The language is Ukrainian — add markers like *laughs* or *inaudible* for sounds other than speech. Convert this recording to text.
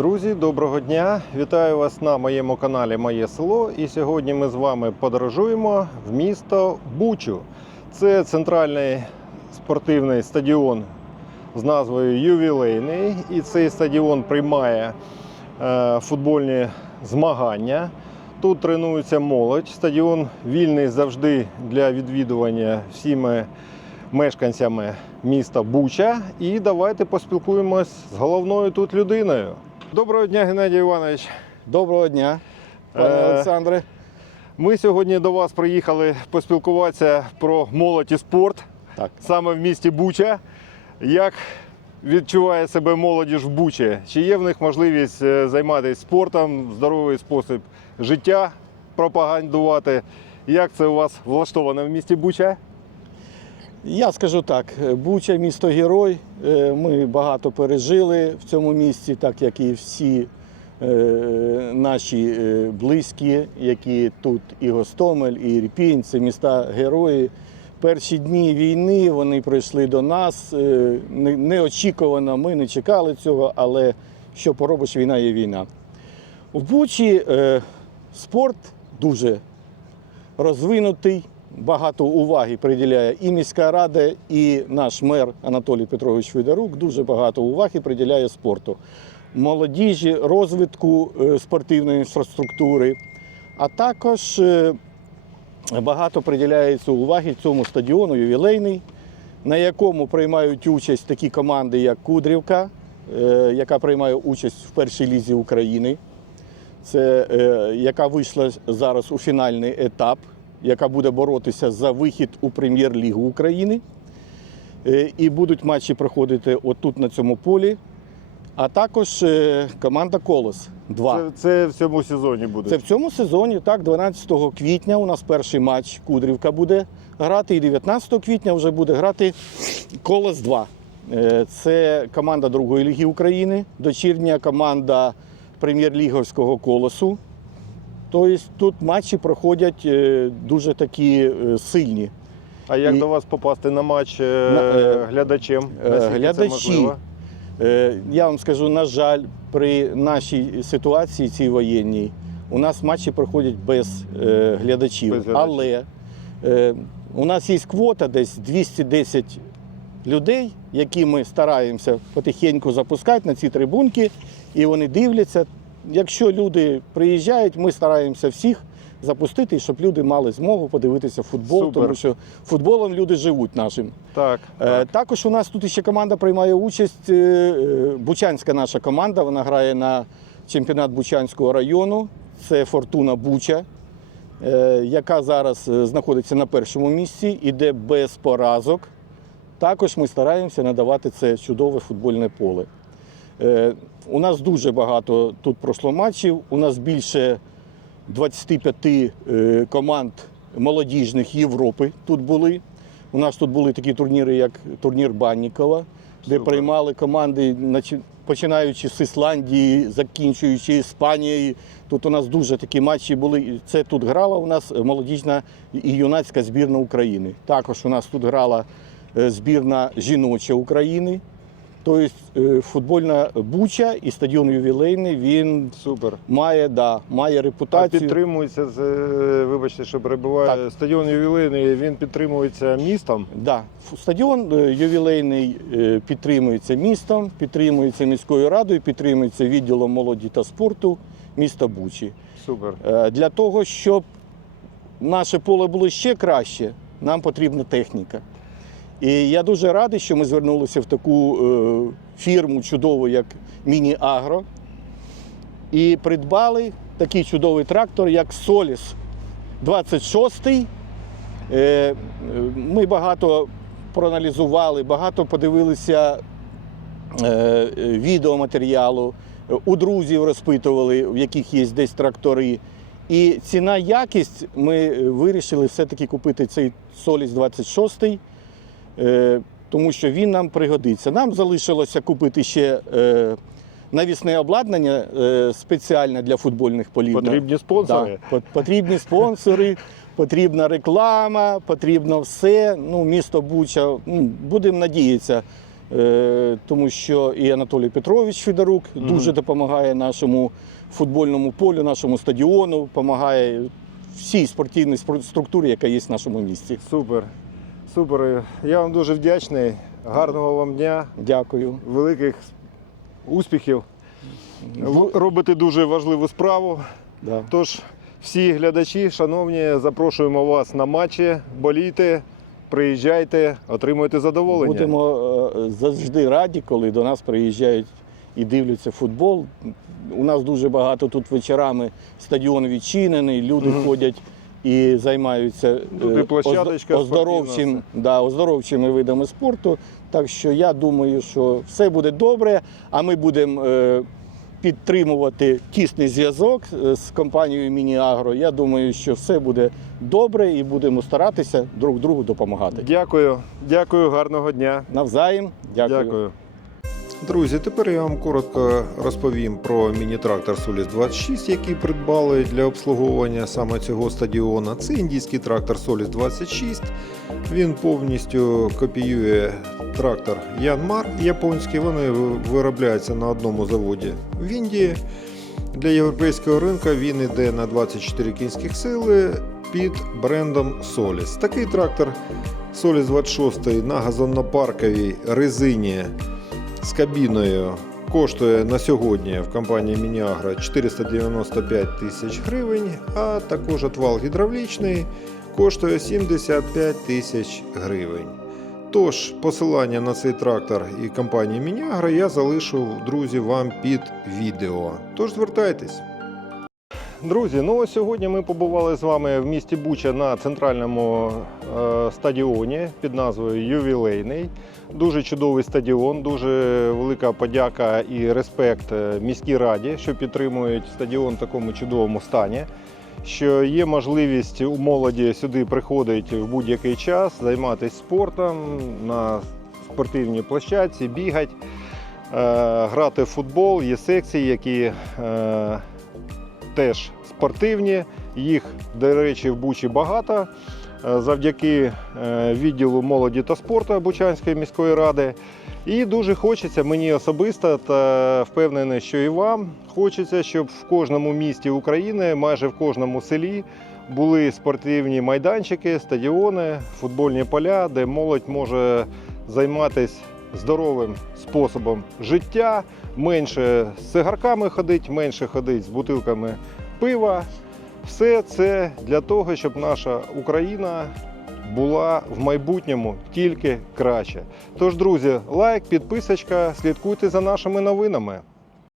Друзі, доброго дня! Вітаю вас на моєму каналі Моє село. І сьогодні ми з вами подорожуємо в місто Бучу. Це центральний спортивний стадіон з назвою Ювілейний. І цей стадіон приймає е, футбольні змагання. Тут тренується молодь. Стадіон вільний завжди для відвідування всіми мешканцями міста Буча. І давайте поспілкуємось з головною тут людиною. Доброго дня, Геннадій Іванович. Доброго дня, пане Е, Олександре. Ми сьогодні до вас приїхали поспілкуватися про молодь і спорт Так. саме в місті Буча. Як відчуває себе молодіж в Бучі? Чи є в них можливість е, займатися спортом, здоровий спосіб життя пропагандувати? Як це у вас влаштовано в місті Буча? Я скажу так: Буча місто герой. Е, Ми багато пережили в цьому місті, так як і всі е, наші близькі, які тут і Гостомель, і Ірпінь, це міста герої. Перші дні війни вони прийшли до нас. е, Неочікувано, ми не чекали цього, але що поробиш, війна є війна. В Бучі е, спорт дуже розвинутий, багато уваги приділяє і міська рада, і наш мер Анатолій Петрович Федорук дуже багато уваги приділяє спорту, молодіжі, розвитку е, спортивної інфраструктури, а також багато приділяється уваги цьому стадіону ювілейний, на якому приймають участь такі команди, як Кудрівка, е, яка приймає участь в першій лізі України це е, яка вийшла зараз у фінальний етап, яка буде боротися за вихід у прем'єр-лігу України. Е, і будуть матчі проходити отут на цьому полі. А також е, команда Колос 2. Це, це в цьому сезоні буде. Це в цьому сезоні, так, 12 квітня у нас перший матч Кудрівка буде грати, і 19 квітня вже буде грати Колос 2. Е, Це команда другої ліги України, дочірня команда прем'єр-ліговського колосу. Тобто тут матчі проходять е, дуже такі сильні. А як і- до вас попасти на матч На, глядачем? глядачі. Е, Я вам скажу, на жаль, при нашій ситуації цій воєнній у нас матчі проходять без е, глядачів. Без глядачів. Але е, у нас є квота десь 210 людей, які ми стараємося потихеньку запускати на ці трибунки, і вони дивляться. Якщо люди приїжджають, ми стараємося всіх запустити, щоб люди мали змогу подивитися футбол, Супер. тому що футболом люди живуть нашим. Так. Е, так. Також у нас тут ще команда приймає участь. е, е, Бучанська наша команда. Вона грає на чемпіонат Бучанського району. Це Фортуна Буча, е, яка зараз знаходиться на першому місці, іде без поразок. Також ми стараємося надавати це чудове футбольне поле. Е, У нас дуже багато тут пройшло матчів. У нас більше 25 е, команд молодіжних Європи тут були. У нас тут були такі турніри, як турнір Баннікова, де Супер. приймали команди, починаючи з Ісландії, закінчуючи Іспанією. Тут у нас дуже такі матчі були. Це тут грала у нас молодіжна і юнацька збірна України. Також у нас тут грала е, збірна жіноча України. Тобто футбольна буча і стадіон ювілейний він Супер. має, да, має А репутацію. підтримується, з, е, вибачте, що перебуває, стадіон ювілейний, він підтримується містом. Да. Стадіон е, ювілейний підтримується містом, підтримується міською радою, підтримується відділом молоді та спорту міста Бучі. Супер. Для того, щоб наше поле було ще краще, нам потрібна техніка. І я дуже радий, що ми звернулися в таку е, фірму чудову, як Міні-Агро, і придбали такий чудовий трактор, як Соліс 26. Е, Ми багато проаналізували, багато подивилися е, відеоматеріалу, у друзів розпитували, в яких є десь трактори. І ціна якість ми вирішили все-таки купити цей Соліс 26, е, тому що він нам пригодиться. Нам залишилося купити ще е, навісне обладнання е, спеціальне для футбольних полів. Потрібні спонсори. Да, потрібні спонсори. *laughs* потрібна реклама, потрібно все. Ну, місто Буча, ну, будемо надіятися, е, тому що і Анатолій Петрович Федорук Мгм. дуже допомагає нашому футбольному полю, нашому стадіону, допомагає всій спортивній спор- структурі, яка є в нашому місті. Супер. Супер. Я вам дуже вдячний. Гарного вам дня, Дякую. великих успіхів. Ви робите дуже важливу справу. Да. Тож, всі глядачі, шановні, запрошуємо вас на матчі, болійте, приїжджайте, отримуйте задоволення. Будемо е, завжди раді, коли до нас приїжджають і дивляться футбол. У нас дуже багато тут вечорами стадіон відчинений, люди Мгм. ходять і займаються е, площадочка оздоровчим, да, оздоровчими видами спорту. Так що я думаю, що все буде добре, а ми будемо е, підтримувати тісний зв'язок е, з компанією Міні-Агро. Я думаю, що все буде добре і будемо старатися друг другу допомагати. Дякую, дякую, гарного дня. Навзаєм. Дякую. Дякую. Друзі, тепер я вам коротко розповім про міні-трактор Solis 26, який придбали для обслуговування саме цього стадіона. Це індійський трактор Solis 26. Він повністю копіює трактор Янмар японський. Вони виробляються на одному заводі в Індії. Для європейського ринку він йде на 24 кінських сили під брендом Solis. Такий трактор Solis 26 на газоннопарковій резині з кабіною коштує на сьогодні в компанії Мініагра 495 тисяч гривень, а також отвал гідравлічний коштує 75 тисяч гривень. Тож, посилання на цей трактор і компанії Мініагра я залишу, друзі, вам під відео. Тож звертайтесь. Друзі, ну сьогодні ми побували з вами в місті Буча на центральному е, стадіоні під назвою Ювілейний. Дуже чудовий стадіон, дуже велика подяка і респект е, міській раді, що підтримують стадіон в такому чудовому стані. Що є можливість у молоді сюди приходити в будь-який час, займатися спортом на спортивній площадці, бігати, е, грати в футбол. Є секції, які теж спортивні. Їх, до речі, в Бучі багато. е, Завдяки е, відділу молоді та спорту Бучанської міської ради. І дуже хочеться мені особисто та впевнений, що і вам хочеться, щоб в кожному місті України, майже в кожному селі, були спортивні майданчики, стадіони, футбольні поля, де молодь може займатися здоровим способом життя, менше з цигарками ходить, менше ходить з бутилками пива. Все це для того, щоб наша Україна була в майбутньому тільки краще. Тож, друзі, лайк, підписочка, слідкуйте за нашими новинами.